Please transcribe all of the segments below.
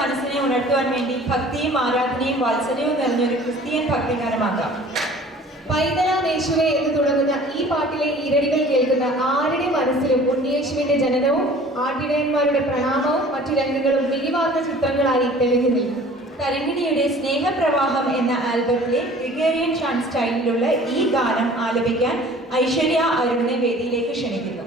മനസ്സിനെ ഉണർത്തുവാൻ വേണ്ടി ഭക്തിയും ആരാധനയും വാത്സല്യവും നിറഞ്ഞൊരു ക്രിസ്ത്യൻ ഭക്തിഗാനമാകാം. പൈതലാം യേശുവേ എന്ന് തുടങ്ങുന്ന ഈ പാട്ടിലെ ഈരടികൾ കേൾക്കുന്ന ആരുടെ മനസ്സിലും ഉണ്ണിയേശുവിന്റെ ജനനവും ആട്ടിടയന്മാരുടെ പ്രണാമവും മറ്റു രംഗങ്ങളും മിഴിവാർന്ന ചിത്രങ്ങളായി തെളിഞ്ഞു നിൽക്കും. തരംഗിണിയുടെ സ്നേഹപ്രവാഹം എന്ന ആൽബത്തിലെ ഗ്രിഗേറിയൻ ചാന്റ് സ്റ്റൈലിലുള്ള ഈ ഗാനം ആലപിക്കാൻ ഐശ്വര്യ അരുണിനെ വേദിയിലേക്ക് ക്ഷണിക്കുന്നു.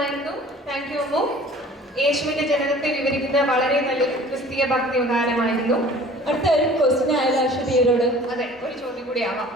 ഗാനമായിരുന്നു. Thank you Ammu. യേശുവിന്റെ ജനനത്തെ വിവരിക്കുന്ന വളരെ നല്ലൊരു ക്രിസ്തീയ ഭക്തി ഗാനമായിരുന്നു. അടുത്ത ഒരു ക്വസ്റ്റ്യൻ ആയാലും അശ്വതിയോട്. അതെ, ഒരു ചോദ്യം കൂടി ആവാം.